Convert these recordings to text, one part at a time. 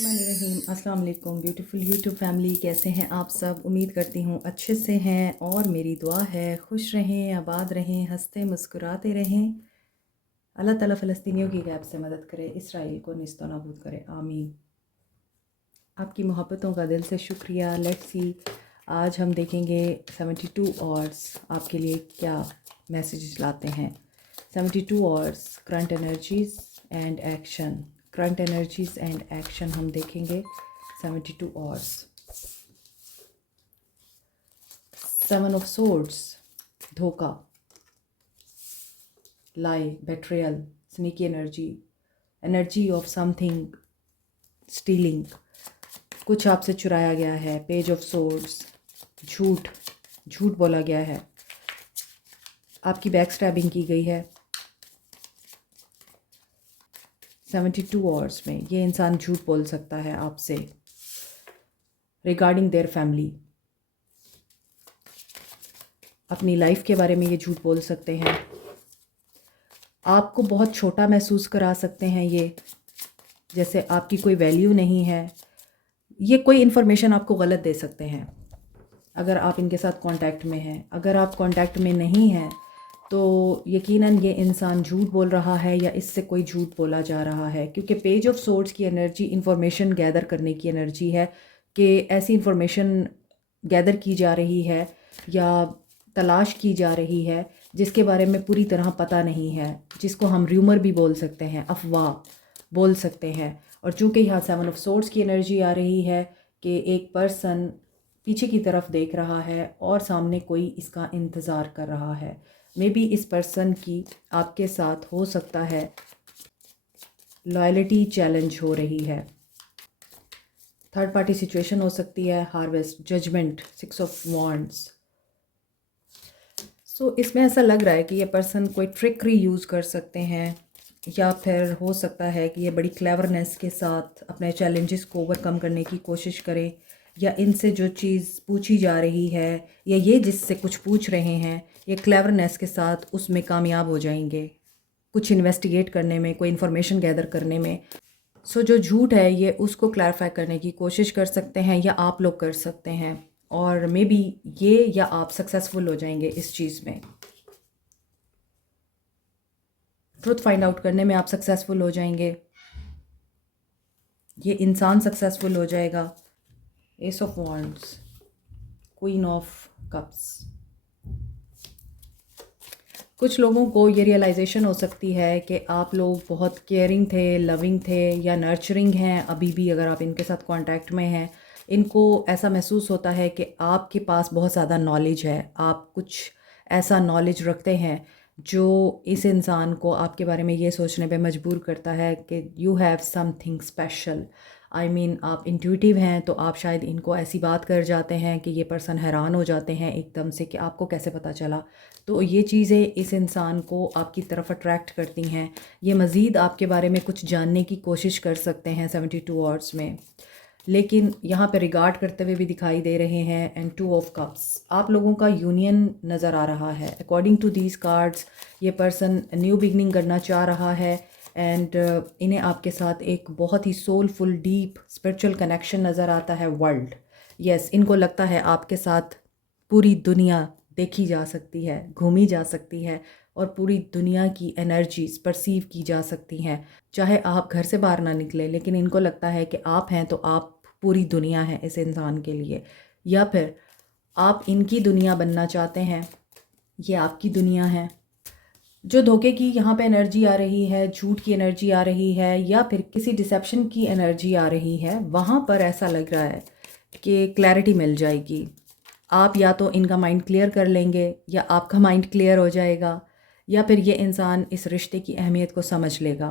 अस्सलाम वालेकुम beautiful YouTube family, कैसे हैं आप सब। उम्मीद करती हूँ अच्छे से हैं और मेरी दुआ है खुश रहें, आबाद रहें, हंसते मुस्कुराते रहें। अल्लाह ताला फ़लस्तीनियों की गैब से मदद करे, इसराइल को निस्तो नाबूद करे, आमीन। आपकी मोहब्बतों का दिल से शुक्रिया। लेट्स सी, आज हम देखेंगे 72 आवर्स आपके लिए क्या मैसेज लाते हैं। 72 hours current energies and action, current energies and action हम देखेंगे 72 आवर्स। 7 ऑफ सोर्ड्स, धोखा, lie, betrayal, sneaky energy, energy of something, stealing, कुछ आपसे चुराया गया है। पेज ऑफ सोर्ड्स, झूठ, झूठ बोला गया है, आपकी बैक स्टैबिंग की गई है। 72 आवर्स में ये इंसान झूठ बोल सकता है आपसे रिगार्डिंग देयर फैमिली। अपनी लाइफ के बारे में ये झूठ बोल सकते हैं, आपको बहुत छोटा महसूस करा सकते हैं ये, जैसे आपकी कोई वैल्यू नहीं है। ये कोई इन्फॉर्मेशन आपको गलत दे सकते हैं अगर आप इनके साथ कांटेक्ट में हैं। अगर आप कांटेक्ट में नहीं हैं तो यकीनन ये इंसान झूठ बोल रहा है या इससे कोई झूठ बोला जा रहा है, क्योंकि पेज ऑफ सोर्ड्स की एनर्जी इंफॉर्मेशन गैदर करने की एनर्जी है कि ऐसी इंफॉर्मेशन गैदर की जा रही है या तलाश की जा रही है जिसके बारे में पूरी तरह पता नहीं है, जिसको हम र्यूमर भी बोल सकते हैं, अफवाह बोल सकते हैं। और चूँकि यहाँ 7 ऑफ सोर्ड्स की एनर्जी आ रही है कि एक पर्सन पीछे की तरफ देख रहा है और सामने कोई इसका इंतज़ार कर रहा है। मे बी इस पर्सन की आपके साथ हो सकता है लॉयल्टी चैलेंज हो रही है, थर्ड पार्टी सिचुएशन हो सकती है, हार्वेस्ट, जजमेंट, 6 ऑफ वॉन्ड्स। सो इसमें ऐसा लग रहा है कि ये पर्सन कोई ट्रिकरी यूज़ कर सकते हैं या फिर हो सकता है कि ये बड़ी क्लेवरनेस के साथ अपने चैलेंजेस को ओवरकम करने की कोशिश करे, या इनसे जो चीज़ पूछी जा रही है या ये जिससे कुछ पूछ रहे हैं ये क्लेवरनेस के साथ उसमें कामयाब हो जाएंगे, कुछ इन्वेस्टिगेट करने में, कोई इन्फॉर्मेशन गैदर करने में। सो जो झूठ है ये उसको क्लैरिफाई करने की कोशिश कर सकते हैं या आप लोग कर सकते हैं, और मे बी ये या आप सक्सेसफुल हो जाएंगे इस चीज़ में। ट्रुथ फाइंड आउट करने में आप सक्सेसफुल हो जाएंगे, ये इंसान सक्सेसफुल हो जाएगा। S of wands, queen of cups. कुछ लोगों को ये रियलाइजेशन हो सकती है कि आप लोग बहुत केयरिंग थे, लविंग थे या नर्चरिंग हैं। अभी भी अगर आप इनके साथ कांटेक्ट में हैं, इनको ऐसा महसूस होता है कि आपके पास बहुत ज़्यादा नॉलेज है, आप कुछ ऐसा नॉलेज रखते हैं जो इस इंसान को आपके बारे में ये सोचने पे मजबूर करता है कि you have something special. I mean आप इंट्यूटिव हैं, तो आप शायद इनको ऐसी बात कर जाते हैं कि ये पर्सन हैरान हो जाते हैं एकदम से कि आपको कैसे पता चला। तो ये चीज़ें इस इंसान को आपकी तरफ अट्रैक्ट करती हैं। ये मज़ीद आपके बारे में कुछ जानने की कोशिश कर सकते हैं 72 आवर्स में, लेकिन यहाँ पे रिगार्ड करते हुए भी दिखाई दे रहे हैं। एंड 2 ऑफ कप्स, आप लोगों का यूनियन नज़र आ रहा है। अकॉर्डिंग टू दीज कार्ड्स ये पर्सन न्यू बिगनिंग करना चाह रहा है एंड इन्हें आपके साथ एक बहुत ही सोलफुल, डीप स्पिरिचुअल कनेक्शन नज़र आता है। वर्ल्ड, यस, इनको लगता है आपके साथ पूरी दुनिया देखी जा सकती है, घूमी जा सकती है और पूरी दुनिया की एनर्जीज परसीव की जा सकती हैं। चाहे आप घर से बाहर ना निकले, लेकिन इनको लगता है कि आप हैं तो आप पूरी दुनिया है इस इंसान के लिए, या फिर आप इनकी दुनिया बनना चाहते हैं, ये आपकी दुनिया है। जो धोखे की यहाँ पे एनर्जी आ रही है, झूठ की एनर्जी आ रही है या फिर किसी डिसेप्शन की एनर्जी आ रही है, वहाँ पर ऐसा लग रहा है कि क्लैरिटी मिल जाएगी। आप या तो इनका माइंड क्लियर कर लेंगे या आपका माइंड क्लियर हो जाएगा, या फिर ये इंसान इस रिश्ते की अहमियत को समझ लेगा।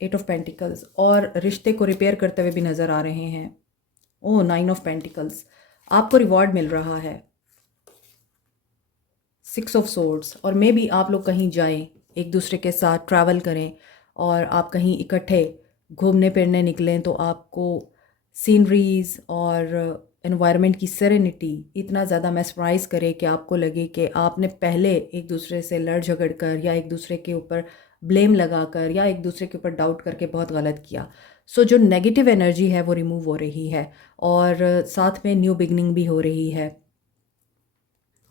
8 ऑफ पेंटिकल्स, और रिश्ते को रिपेयर करते हुए भी नज़र आ रहे हैं। ओह, 9 ऑफ पेंटिकल्स, आपको रिवॉर्ड मिल रहा है। 6 ऑफ सोर्ड्स, और मे बी आप लोग कहीं जाएं, एक दूसरे के साथ ट्रैवल करें और आप कहीं इकट्ठे घूमने फिरने निकलें तो आपको सीनरीज और एनवायरनमेंट की सेरेनिटी इतना ज़्यादा मेस्मराइज़ करे कि आपको लगे कि आपने पहले एक दूसरे से लड़ झगड़ कर या एक दूसरे के ऊपर ब्लेम लगाकर या एक दूसरे के ऊपर डाउट करके बहुत गलत किया। सो जो नेगेटिव एनर्जी है वो रिमूव हो रही है और साथ में न्यू बिगनिंग भी हो रही है।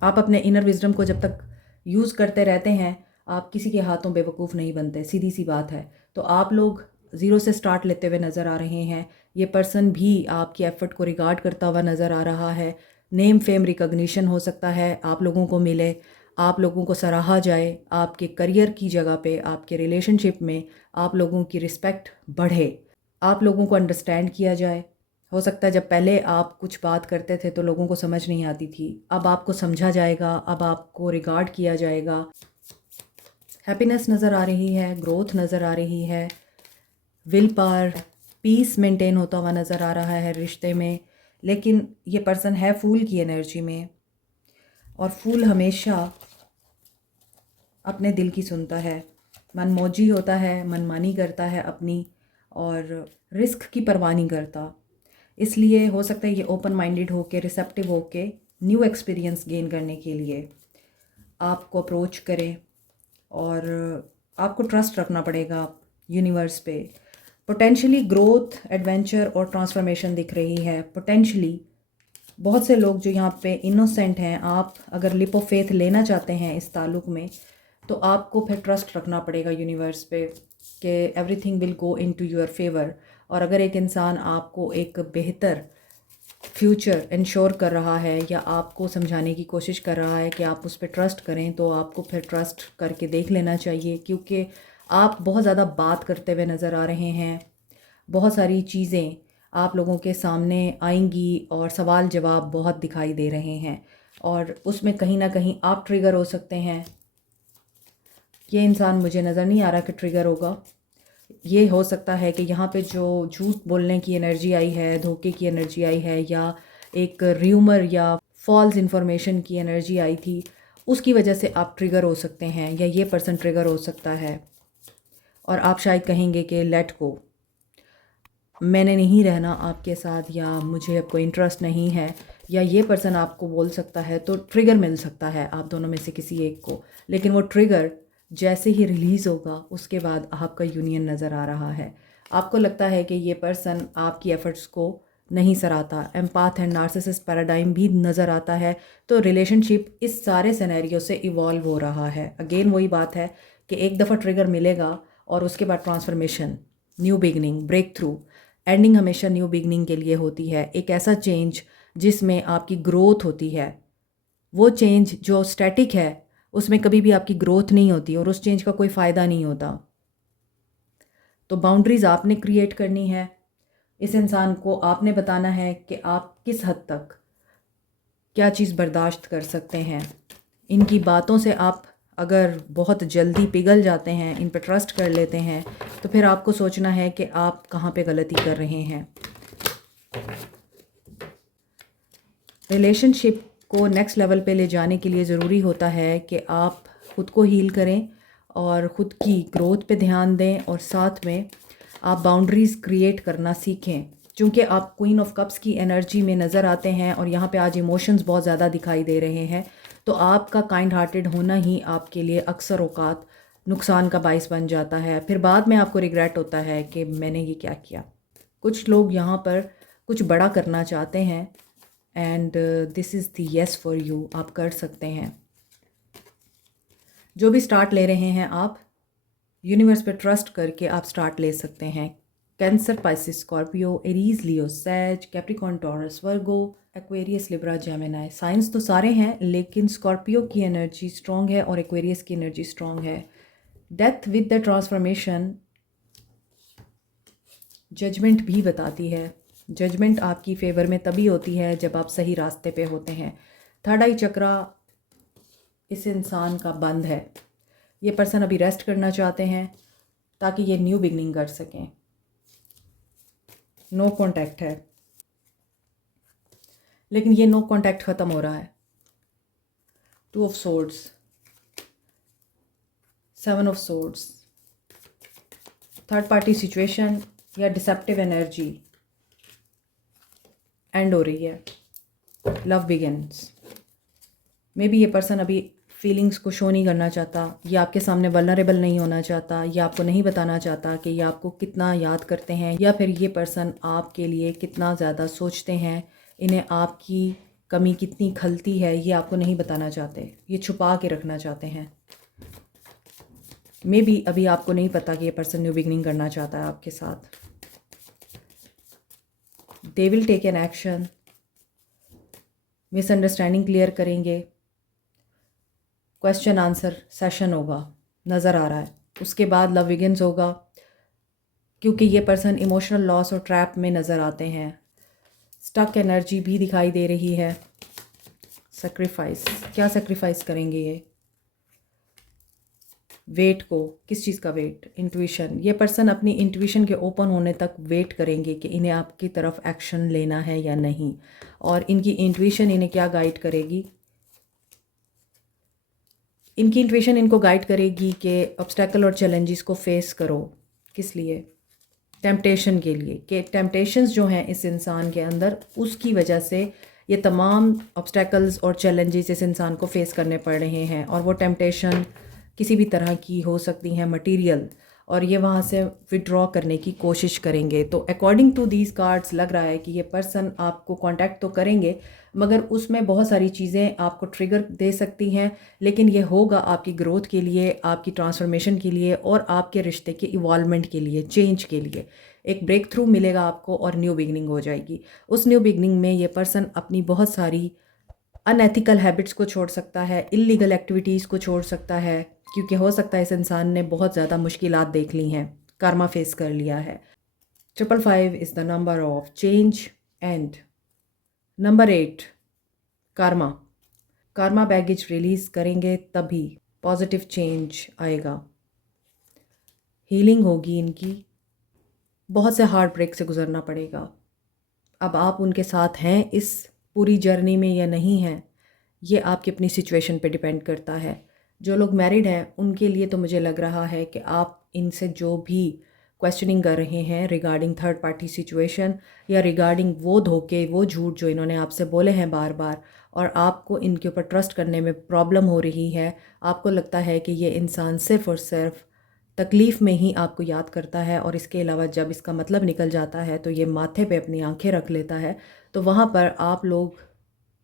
आप अपने इनर विजडम को जब तक यूज़ करते रहते हैं, आप किसी के हाथों बेवकूफ़ नहीं बनते, सीधी सी बात है। तो आप लोग ज़ीरो से स्टार्ट लेते हुए नज़र आ रहे हैं। ये पर्सन भी आपकी एफ़र्ट को रिगार्ड करता हुआ नज़र आ रहा है। नेम फेम रिकॉग्निशन हो सकता है आप लोगों को मिले, आप लोगों को सराहा जाए, आपके करियर की जगह पे, आपके रिलेशनशिप में आप लोगों की रिस्पेक्ट बढ़े, आप लोगों को अंडरस्टैंड किया जाए। हो सकता है जब पहले आप कुछ बात करते थे तो लोगों को समझ नहीं आती थी, अब आपको समझा जाएगा, अब आपको रिगार्ड किया जाएगा। हैप्पीनेस नज़र आ रही है, ग्रोथ नज़र आ रही है, विल पावर, पीस मेंटेन होता हुआ नज़र आ रहा है रिश्ते में। लेकिन ये पर्सन है फूल की एनर्जी में, और फूल हमेशा अपने दिल की सुनता है, मनमौजी होता है, मनमानी करता है अपनी, और रिस्क की परवाह नहीं करता। इसलिए हो सकता है ये ओपन माइंडेड होके, रिसेप्टिव होके न्यू एक्सपीरियंस गेन करने के लिए आपको अप्रोच करें, और आपको ट्रस्ट रखना पड़ेगा यूनिवर्स पे। पोटेंशली ग्रोथ, एडवेंचर और ट्रांसफॉर्मेशन दिख रही है। पोटेंशली बहुत से लोग जो यहाँ पे इनोसेंट हैं, आप अगर लिप ऑफ फेथ लेना चाहते हैं इस ताल्लुक़ में, तो आपको फिर ट्रस्ट रखना पड़ेगा यूनिवर्स पे कि everything will go into your favour. और अगर एक इंसान आपको एक बेहतर फ्यूचर इंश्योर कर रहा है या आपको समझाने की कोशिश कर रहा है कि आप उस पर ट्रस्ट करें, तो आपको फिर ट्रस्ट करके देख लेना चाहिए, क्योंकि आप बहुत ज़्यादा बात करते हुए नज़र आ रहे हैं। बहुत सारी चीज़ें आप लोगों के सामने आएंगी और सवाल जवाब बहुत दिखाई दे रहे हैं, और उसमें कहीं ना कहीं आप ट्रिगर हो सकते हैं। ये इंसान मुझे नज़र नहीं आ रहा कि ट्रिगर होगा। ये हो सकता है कि यहाँ पे जो झूठ बोलने की एनर्जी आई है, धोखे की एनर्जी आई है, या एक र्यूमर या फॉल्स इन्फॉर्मेशन की एनर्जी आई थी, उसकी वजह से आप ट्रिगर हो सकते हैं, या ये पर्सन ट्रिगर हो सकता है। और आप शायद कहेंगे कि लेट गो, मैंने नहीं रहना आपके साथ, या मुझे अब कोई इंटरेस्ट नहीं है, या ये पर्सन आपको बोल सकता है। तो ट्रिगर मिल सकता है आप दोनों में से किसी एक को, लेकिन वो ट्रिगर जैसे ही रिलीज़ होगा उसके बाद आपका यूनियन नज़र आ रहा है। आपको लगता है कि ये पर्सन आपकी एफ़र्ट्स को नहीं सराहता, एम्पाथ एंड नार्सिसिस्ट पैराडाइम भी नज़र आता है। तो रिलेशनशिप इस सारे सिनेरियो से इवॉल्व हो रहा है। अगेन वही बात है कि एक दफ़ा ट्रिगर मिलेगा और उसके बाद transformation, new beginning, break through. Ending हमेशा न्यू बिगनिंग के लिए होती है, एक ऐसा चेंज जिसमें आपकी ग्रोथ होती है। वो चेंज जो स्टैटिक है उसमें कभी भी आपकी ग्रोथ नहीं होती, और उस चेंज का कोई फ़ायदा नहीं होता। तो बाउंड्रीज़ आपने क्रिएट करनी है। इस इंसान को आपने बताना है कि आप किस हद तक क्या चीज़ बर्दाश्त कर सकते हैं। इनकी बातों से आप अगर बहुत जल्दी पिघल जाते हैं, इन पर ट्रस्ट कर लेते हैं, तो फिर आपको सोचना है कि आप कहाँ पे गलती कर रहे हैं। रिलेशनशिप को नेक्स्ट लेवल पे ले जाने के लिए ज़रूरी होता है कि आप ख़ुद को हील करें और ख़ुद की ग्रोथ पे ध्यान दें, और साथ में आप बाउंड्रीज़ क्रिएट करना सीखें। चूँकि आप क्वीन ऑफ कप्स की एनर्जी में नज़र आते हैं और यहाँ पे आज इमोशंस बहुत ज़्यादा दिखाई दे रहे हैं, तो आपका काइंड हार्टेड होना ही आपके लिए अक्सर औक़ात नुकसान का बाइस बन जाता है। फिर बाद में आपको रिग्रेट होता है कि मैंने ये क्या किया। कुछ लोग यहाँ पर कुछ बड़ा करना चाहते हैं, and this is the yes for you, आप कर सकते हैं। जो भी स्टार्ट ले रहे हैं आप यूनिवर्स पे ट्रस्ट करके आप स्टार्ट ले सकते हैं। कैंसर, पाइसिस, स्कॉर्पियो, एरीज, लियो, सैज, कैप्रिकॉर्न, टॉरस, वर्गो, एक्वेरियस, लिब्रा, जेमिनी। साइंस तो सारे हैं, लेकिन स्कॉर्पियो की एनर्जी स्ट्रॉन्ग है और एक्वेरियस की एनर्जी स्ट्रॉन्ग है। Death with the transformation judgement भी बताती है। जजमेंट आपकी फेवर में तभी होती है जब आप सही रास्ते पे होते हैं। थर्ड आई चक्रा इस इंसान का बंद है। ये पर्सन अभी रेस्ट करना चाहते हैं ताकि ये न्यू बिगनिंग कर सकें। नो कांटेक्ट है, लेकिन ये नो कांटेक्ट ख़त्म हो रहा है। Two of swords, seven of swords, third party situation या डिसेप्टिव एनर्जी एंड हो रही है। Love begins. मे बी ये पर्सन अभी फीलिंग्स को शो नहीं करना चाहता, या आपके सामने वल्नरेबल नहीं होना चाहता, या आपको नहीं बताना चाहता कि ये आपको कितना याद करते हैं, या फिर ये पर्सन आपके लिए कितना ज़्यादा सोचते हैं, इन्हें आपकी कमी कितनी खलती है, ये आपको नहीं बताना चाहते, ये छुपा के रखना चाहते हैं। मे बी अभी आपको नहीं पता कि ये पर्सन न्यू बिगनिंग करना चाहता है आपके साथ। They will take an action, misunderstanding clear करेंगे, क्वेश्चन आंसर सेशन होगा नज़र आ रहा है। उसके बाद लव बिगिंस होगा, क्योंकि ये पर्सन इमोशनल लॉस और ट्रैप में नज़र आते हैं। स्टक एनर्जी भी दिखाई दे रही है। सेक्रीफाइस, क्या सेक्रीफाइस करेंगे ये? वेट को, किस चीज़ का वेट? इंट्यूशन। ये पर्सन अपनी इंट्यूशन के ओपन होने तक वेट करेंगे कि इन्हें आपकी तरफ एक्शन लेना है या नहीं, और इनकी इंट्यूशन इन्हें क्या गाइड करेगी? इनकी इंट्यूशन इनको गाइड करेगी कि ऑब्स्टेकल और चैलेंजेस को फेस करो। किस लिए? टेम्पटेशन के लिए, कि टेम्पटेशंस जो हैं इस इंसान के अंदर, उसकी वजह से ये तमाम ऑब्स्टेकल्स और चैलेंजेस इस इंसान को फेस करने पड़ रहे हैं। और वो टेम्पटेशन किसी भी तरह की हो सकती हैं, मटेरियल, और ये वहाँ से विड्रॉ करने की कोशिश करेंगे। तो अकॉर्डिंग टू दीज कार्ड्स लग रहा है कि ये पर्सन आपको कांटेक्ट तो करेंगे, मगर उसमें बहुत सारी चीज़ें आपको ट्रिगर दे सकती हैं, लेकिन ये होगा आपकी ग्रोथ के लिए, आपकी ट्रांसफॉर्मेशन के लिए, और आपके रिश्ते के इवॉल्वमेंट के लिए, चेंज के लिए। एक ब्रेक थ्रू मिलेगा आपको और न्यू बिगनिंग हो जाएगी। उस न्यू बिगनिंग में ये पर्सन अपनी बहुत सारी अनएथिकल हैबिट्स को छोड़ सकता है, इलीगल एक्टिविटीज़ को छोड़ सकता है, क्योंकि हो सकता है इस इंसान ने बहुत ज़्यादा मुश्किलात देख ली हैं, कर्मा फेस कर लिया है। 555 is the number of change and number 8 Karma. Karma baggage release करेंगे तभी पॉजिटिव चेंज आएगा, हीलिंग होगी इनकी। बहुत से हार्ट ब्रेक से गुजरना पड़ेगा। अब आप उनके साथ हैं इस पूरी जर्नी में या नहीं हैं, ये आपकी अपनी सिचुएशन पे डिपेंड करता है। जो लोग मैरिड हैं उनके लिए तो मुझे लग रहा है कि आप इनसे जो भी क्वेश्चनिंग कर रहे हैं रिगार्डिंग थर्ड पार्टी सिचुएशन, या रिगार्डिंग वो धोखे, वो झूठ जो इन्होंने आपसे बोले हैं बार बार, और आपको इनके ऊपर ट्रस्ट करने में प्रॉब्लम हो रही है, आपको लगता है कि ये इंसान सिर्फ़ और सिर्फ तकलीफ़ में ही आपको याद करता है, और इसके अलावा जब इसका मतलब निकल जाता है तो ये माथे पे अपनी आंखें रख लेता है, तो वहाँ पर आप लोग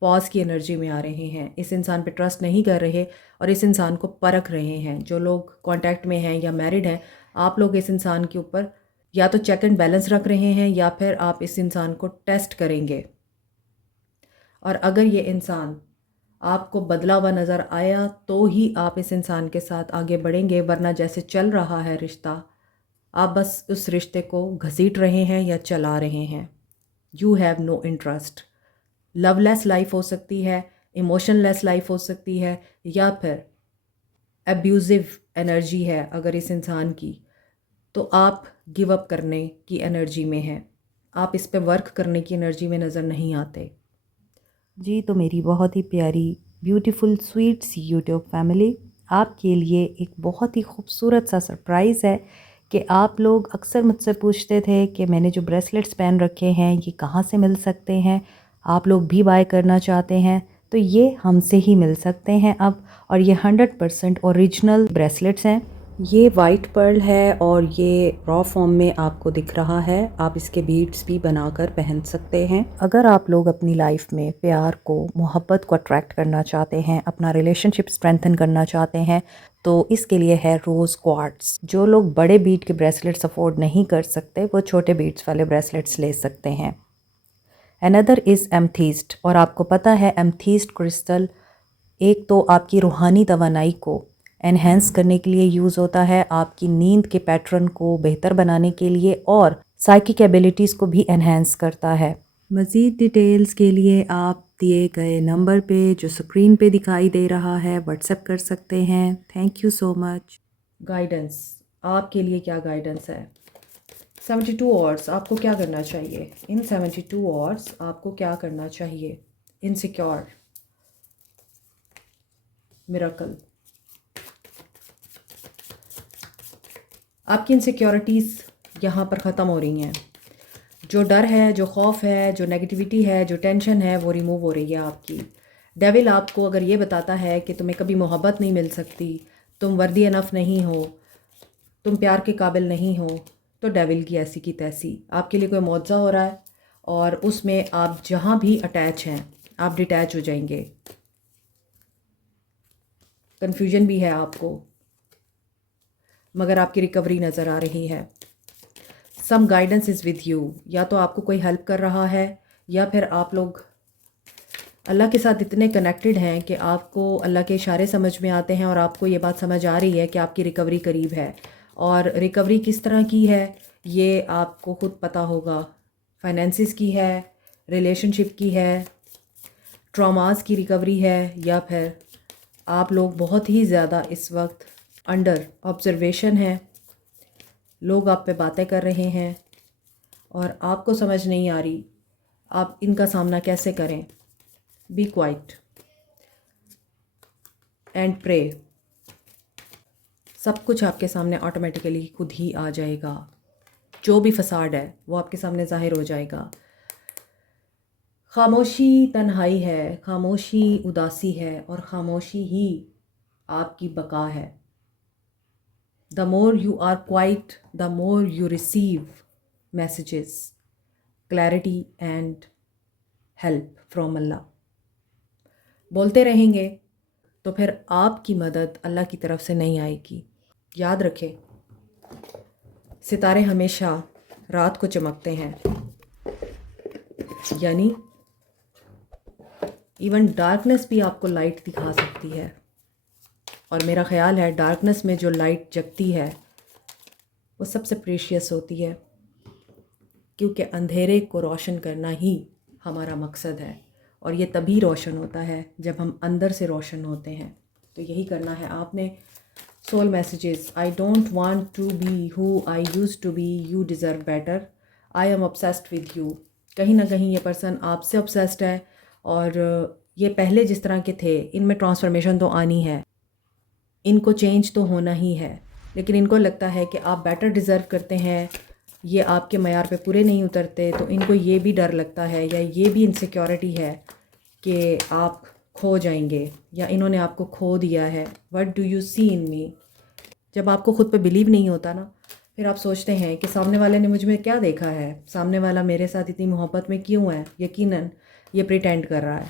पॉज की एनर्जी में आ रहे हैं, इस इंसान पे ट्रस्ट नहीं कर रहे और इस इंसान को परख रहे हैं। जो लोग कांटेक्ट में हैं या मैरिड हैं, आप लोग इस इंसान के ऊपर या तो चेक एंड बैलेंस रख रहे हैं, या फिर आप इस इंसान को टेस्ट करेंगे। और अगर ये इंसान आपको बदला हुआ नज़र आया तो ही आप इस इंसान के साथ आगे बढ़ेंगे, वरना जैसे चल रहा है रिश्ता, आप बस उस रिश्ते को घसीट रहे हैं या चला रहे हैं। You have no interest. Loveless life हो सकती है, इमोशनलेस लाइफ हो सकती है, या फिर एब्यूज़िव एनर्जी है अगर इस इंसान की, तो आप गिव अप करने की एनर्जी में हैं, आप इस पे वर्क करने की एनर्जी में नज़र नहीं आते। जी, तो मेरी बहुत ही प्यारी ब्यूटीफुल स्वीट सी यूट्यूब फैमिली, आपके लिए एक बहुत ही खूबसूरत सा सरप्राइज़ है कि आप लोग अक्सर मुझसे पूछते थे कि मैंने जो ब्रेसलेट्स पहन रखे हैं ये कहाँ से मिल सकते हैं, आप लोग भी बाय करना चाहते हैं तो ये हमसे ही मिल सकते हैं अब। और ये 100% ओरिजिनल ब्रेसलेट्स हैं। ये वाइट पर्ल है और ये रॉ फॉर्म में आपको दिख रहा है। आप इसके बीड्स भी बनाकर पहन सकते हैं। अगर आप लोग अपनी लाइफ में प्यार को, मोहब्बत को अट्रैक्ट करना चाहते हैं, अपना रिलेशनशिप स्ट्रेंथन करना चाहते हैं, तो इसके लिए है रोज़ क्वार्ट्स। जो लोग बड़े बीड के ब्रेसलेट्स अफोर्ड नहीं कर सकते वो छोटे बीड्स वाले ब्रेसलेट्स ले सकते हैं। अनदर इज़ एमथीस्ट, और आपको पता है एमथीस्ट क्रिस्टल एक तो आपकी रूहानी तवानाई को एनहेंस करने के लिए यूज़ होता है, आपकी नींद के पैटर्न को बेहतर बनाने के लिए, और साइकिक एबिलिटीज़ को भी एनहेंस करता है। मज़ीद डिटेल्स के लिए आप दिए गए नंबर पे जो स्क्रीन पे दिखाई दे रहा है व्हाट्सएप कर सकते हैं। Thank you so much. Guidance, आपके लिए क्या गाइडेंस है? 72 आवर्स आपको क्या करना चाहिए? इन 72 आवर्स आपको क्या करना चाहिए? Insecure, miracle. आपकी इनसिक्योरिटीज़ यहाँ पर ख़त्म हो रही हैं। जो डर है, जो खौफ है, जो नेगेटिविटी है, जो टेंशन है, वो रिमूव हो रही है आपकी। डेविल आपको अगर ये बताता है कि तुम्हें कभी मोहब्बत नहीं मिल सकती, तुम वर्दी इनफ नहीं हो, तुम प्यार के काबिल नहीं हो, तो डेविल की ऐसी की तैसी आपके लिए कोई मुआवजा हो रहा है और उसमें आप जहाँ भी अटैच हैं आप डिटैच हो जाएंगे। कन्फ्यूजन भी है आपको, मगर आपकी रिकवरी नज़र आ रही है। Some guidance is with you, या तो आपको कोई हेल्प कर रहा है या फिर आप लोग अल्लाह के साथ इतने कनेक्टेड हैं कि आपको अल्लाह के इशारे समझ में आते हैं और आपको ये बात समझ आ रही है कि आपकी रिकवरी करीब है। और रिकवरी किस तरह की है ये आपको खुद पता होगा। फाइनेंसिस की है, रिलेशनशिप की है, ट्रॉमास की रिकवरी है, या फिर आप लोग बहुत ही ज़्यादा इस वक्त अंडर ऑब्जर्वेशन हैं, लोग आप पे बातें कर रहे हैं और आपको समझ नहीं आ रही आप इनका सामना कैसे करें। बी क्वाइट एंड प्रे, सब कुछ आपके सामने ऑटोमेटिकली खुद ही आ जाएगा। जो भी फसाड है वो आपके सामने ज़ाहिर हो जाएगा। खामोशी तन्हाई है, खामोशी उदासी है और खामोशी ही आपकी बका है। The more you are quiet, the more you receive messages, clarity and help from Allah. बोलते रहेंगे तो फिर आपकी मदद अल्लाह की तरफ से नहीं आएगी। याद रखें, सितारे हमेशा रात को चमकते हैं, यानी इवन डार्कनेस भी आपको लाइट दिखा सकती है। और मेरा ख़्याल है डार्कनेस में जो लाइट जगती है वो सबसे प्रीशियस होती है, क्योंकि अंधेरे को रोशन करना ही हमारा मकसद है और ये तभी रोशन होता है जब हम अंदर से रोशन होते हैं। तो यही करना है आपने। Soul messages, I don't want to be who I used to be, you deserve better, I am obsessed with you. कहीं ना कहीं ये पर्सन आपसे ऑब्सेस्ड है और ये पहले जिस तरह के थे इनमें ट्रांसफॉर्मेशन तो आनी है, इनको चेंज तो होना ही है, लेकिन इनको लगता है कि आप बेटर डिज़र्व करते हैं, ये आपके मयार पे पूरे नहीं उतरते। तो इनको ये भी डर लगता है या ये भी इनसिक्योरिटी है कि आप खो जाएंगे या इन्होंने आपको खो दिया है। व्हाट डू यू सी इन मी? जब आपको ख़ुद पे बिलीव नहीं होता ना, फिर आप सोचते हैं कि सामने वाले ने मुझ में क्या देखा है, सामने वाला मेरे साथ इतनी मोहब्बत में क्यों है, यकीनन ये प्रिटेंड कर रहा है।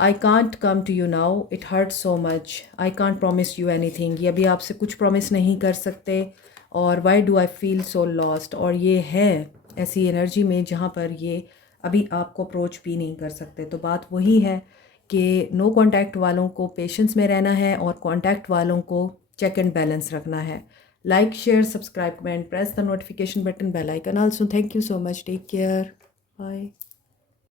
I can't come to you now, it hurt so much, I can't promise you anything, ये अभी आपसे कुछ प्रॉमिस नहीं कर सकते। और why do I feel so lost, और ये है ऐसी एनर्जी में जहाँ पर ये अभी आपको अप्रोच भी नहीं कर सकते। तो बात वही है कि नो कांटेक्ट वालों को पेशेंस में रहना है और कांटेक्ट वालों को चेक एंड बैलेंस रखना है। Like, share, subscribe, comment, press the notification button, bell icon also. Thank you so much, take care, bye.